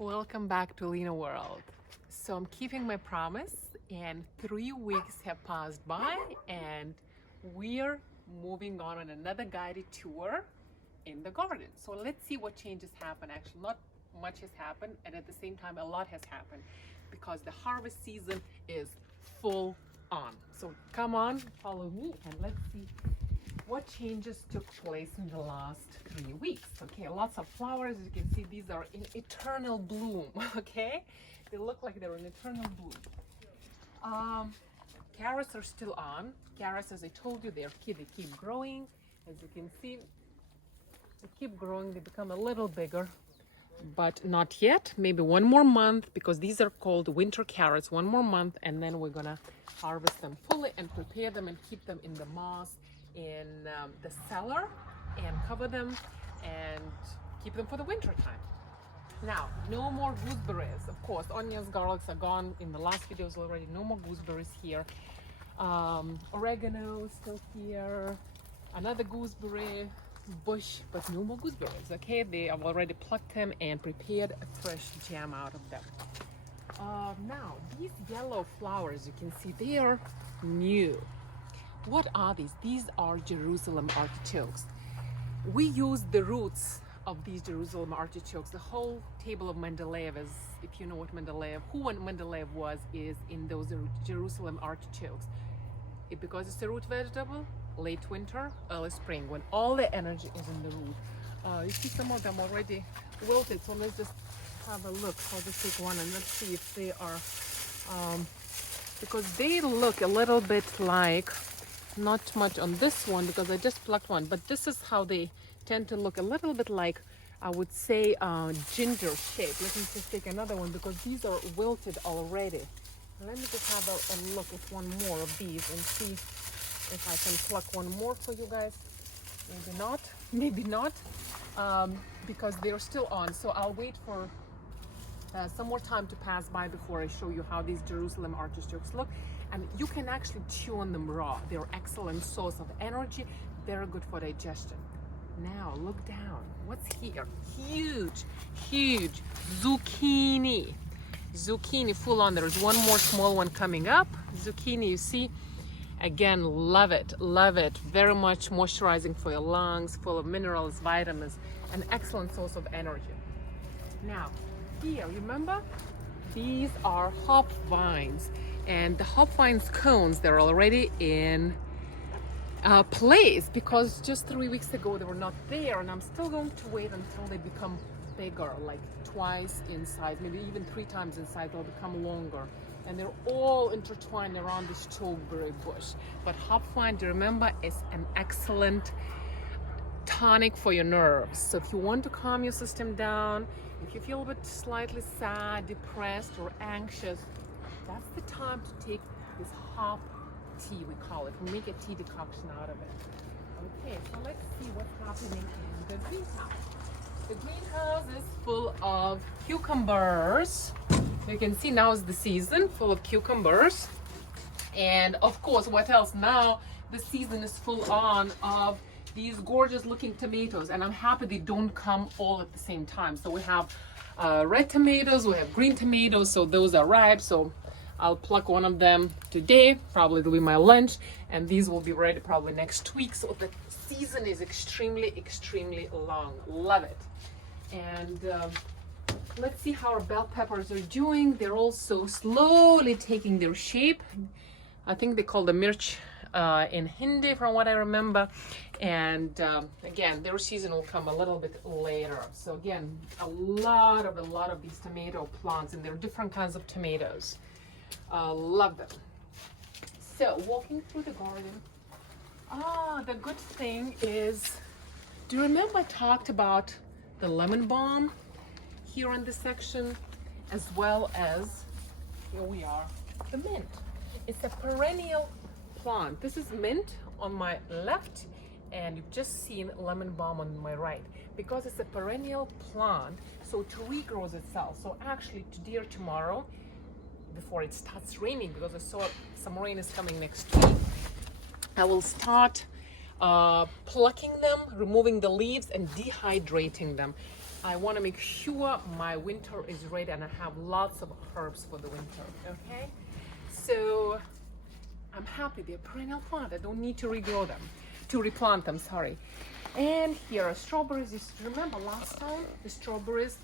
Welcome back to Lina World. So I'm keeping my promise and 3 weeks have passed by and we're moving on another guided tour in the garden. So let's see what changes happen. Actually, not much has happened, and at the same time a lot has happened because the harvest season is full on. So come on, follow me and let's see what changes took place in the last 3 weeks. Okay, lots of flowers. As you can see, these are in eternal bloom. Okay, they look like they're in eternal bloom. Carrots are still on. Carrots, as I told you, they keep growing. As you can see, they keep growing. They become a little bigger, but not yet. Maybe one more month, because these are called winter carrots. One more month, and then we're gonna harvest them fully and prepare them and keep them in the moss in the cellar and cover them and keep them for the winter time. Now, no more gooseberries. Of course, onions, garlics are gone in the last videos already. No more gooseberries here. Oregano still here. Another gooseberry bush, but no more gooseberries. Okay, they have already plucked them and prepared a fresh jam out of them. Now, these yellow flowers, you can see they are new. What are these? These are Jerusalem artichokes. We use the roots of these Jerusalem artichokes. The whole table of Mendeleev is, if you know what Mendeleev was, is in those Jerusalem artichokes. Because it's a root vegetable, late winter, early spring, when all the energy is in the root. You see some of them already wilted, so let's just have a look. I'll just take one and let's see if they are, because they look a little bit like, not much on this one because I just plucked one, but this is how they tend to look, a little bit like, I would say, ginger shape. Let me just take another one because these are wilted already. Let me just have a look at one more of these and see if I can pluck one more for you guys. Maybe not, because they're still on. So I'll wait for some more time to pass by before I show you how these Jerusalem artichokes look. And you can actually chew on them raw. They're excellent source of energy, very good for digestion. Now look down. What's here? Huge zucchini. Zucchini full on. There's one more small one coming up. Zucchini, you see, again, love it. Very much moisturizing for your lungs, full of minerals, vitamins, an excellent source of energy. Now here, remember, these are hop vines. And the hop vines cones, they're already in place because just 3 weeks ago they were not there, and I'm still going to wait until they become bigger, like twice in size, maybe even 3 times in size. They'll become longer, and they're all intertwined around this chokeberry bush. But hop vine, do you remember, is an excellent tonic for your nerves. So if you want to calm your system down, if you feel a bit slightly sad, depressed, or anxious, that's the time to take this hop tea, we call it. We make a tea decoction out of it. Okay, so let's see what's happening in the greenhouse. The greenhouse is full of cucumbers. You can see now is the season, full of cucumbers. And of course, what else? Now the season is full on of these gorgeous looking tomatoes, and I'm happy they don't come all at the same time. So we have red tomatoes, we have green tomatoes, so those are ripe. So I'll pluck one of them today, probably it'll be my lunch, and these will be ready probably next week. So the season is extremely long. Love it. And let's see how our bell peppers are doing. They're also slowly taking their shape. I think they call them mirch in Hindi, from what I remember. And again, their season will come a little bit later. So again, a lot of these tomato plants, and there are different kinds of tomatoes. Love them. So walking through the garden, the good thing is, do you remember I talked about the lemon balm here in this section, as well as, here we are, the mint. It's a perennial plant. This is mint on my left, and you've just seen lemon balm on my right. Because it's a perennial plant, so it regrows itself. So actually today or tomorrow, before it starts raining, because I saw some rain is coming next week, I will start plucking them, removing the leaves and dehydrating them. I want to make sure my winter is ready and I have lots of herbs for the winter, okay? So I'm happy they're perennial plant. I don't need to regrow them, to replant them, sorry. And here are strawberries. You remember last time, the strawberries,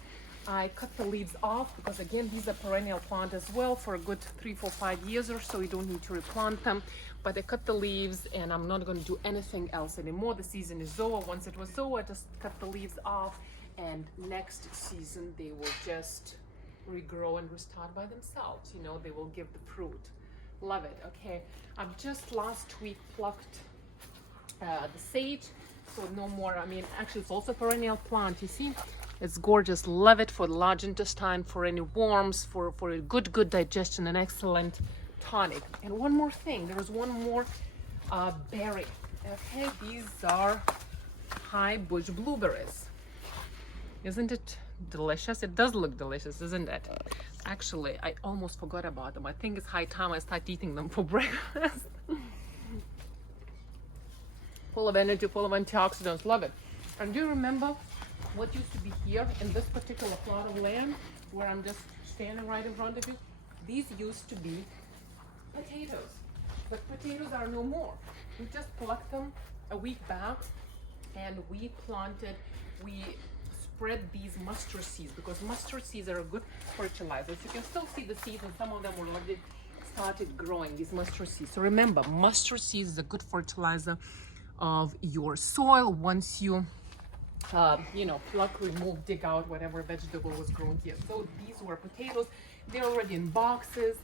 I cut the leaves off because again, these are perennial plant as well for a good 3, 4, 5 years or so. You don't need to replant them, but I cut the leaves and I'm not going to do anything else anymore. The season is over. Once it was over, I just cut the leaves off, and next season they will just regrow and restart by themselves. You know, they will give the fruit. Love it. Okay, I've just last week plucked the sage, so no more. I mean, actually it's also a perennial plant. You see, it's gorgeous. Love it for the large intestine, for any worms, for a good digestion, an excellent tonic. And one more thing, there is one more berry. Okay, these are high bush blueberries. Isn't it delicious? It does look delicious, isn't it? Actually, I almost forgot about them. I think it's high time I start eating them for breakfast. Full of energy, full of antioxidants. Love it. And do you remember what used to be here in this particular plot of land where I'm just standing right in front of you? These used to be potatoes, but potatoes are no more. We just plucked them a week back and we spread these mustard seeds because mustard seeds are a good fertilizer. So you can still see the seeds, and some of them already started growing, these mustard seeds. So remember, mustard seeds is a good fertilizer of your soil once you pluck, remove, dig out whatever vegetable was grown here. So these were potatoes. They're already in boxes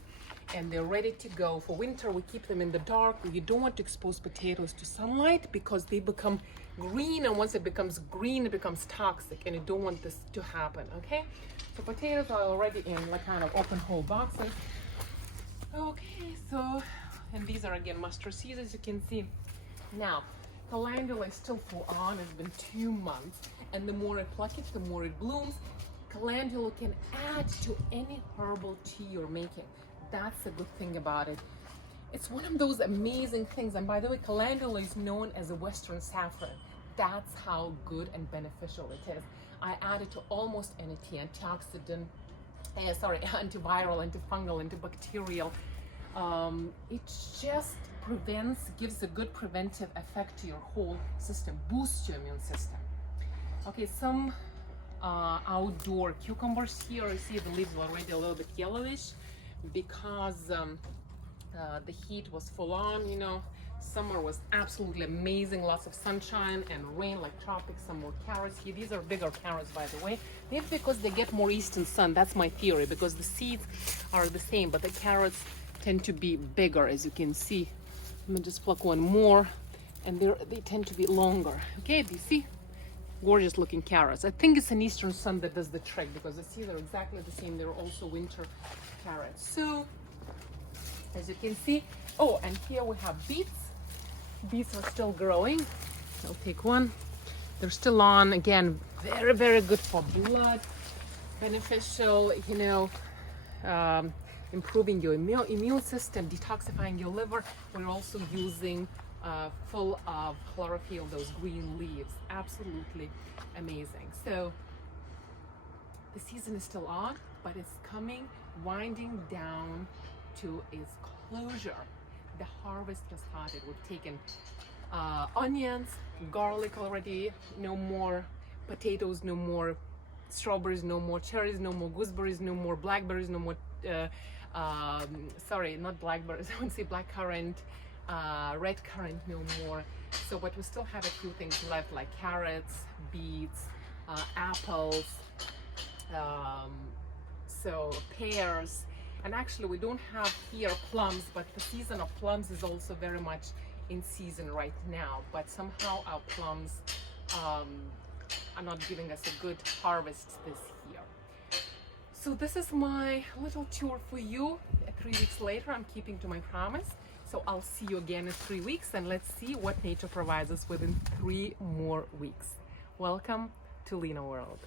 and they're ready to go. For winter, we keep them in the dark. You don't want to expose potatoes to sunlight because they become green, and once it becomes green, it becomes toxic, and you don't want this to happen, okay? So potatoes are already in like kind of open hole boxes. Okay, so, and these are again mustard seeds, as you can see. Now, calendula is still full on. It's been 2 months, and the more I pluck it, the more it blooms. Calendula can add to any herbal tea you're making. That's a good thing about it. It's one of those amazing things. And by the way, calendula is known as a Western saffron. That's how good and beneficial it is. I add it to almost any tea, antioxidant, antiviral, antifungal, antibacterial. It just gives a good preventive effect to your whole system, boosts your immune system. Okay, some outdoor cucumbers here. You see the leaves are already a little bit yellowish because the heat was full on, you know. Summer was absolutely amazing, lots of sunshine and rain like tropics. Some more carrots here. These are bigger carrots, by the way. Maybe because they get more eastern sun. That's my theory, because the seeds are the same, but the carrots tend to be bigger, as you can see. Let me just pluck one more, and they tend to be longer. Okay, do you see? Gorgeous looking carrots. I think it's an eastern sun that does the trick, because the seeds are exactly the same. They're also winter carrots. So, as you can see, oh, and here we have beets. Beets are still growing. I'll take one. They're still on. Again, very good for blood, beneficial, you know, improving your immune system, detoxifying your liver. We're also using full of chlorophyll, those green leaves. Absolutely amazing. So the season is still on, but it's winding down to its closure. The harvest has started. We've taken onions, garlic already, no more potatoes, no more strawberries, no more cherries, no more gooseberries, no more blackberries, no more sorry, not blackberries, I would say blackcurrant, red currant, no more. So, but we still have a few things left, like carrots, beets, apples, so pears. And actually, we don't have here plums, but the season of plums is also very much in season right now. But somehow our plums are not giving us a good harvest this year. So this is my little tour for you. 3 weeks later, I'm keeping to my promise. So I'll see you again in 3 weeks, and let's see what nature provides us with in 3 more weeks. Welcome to Lina World.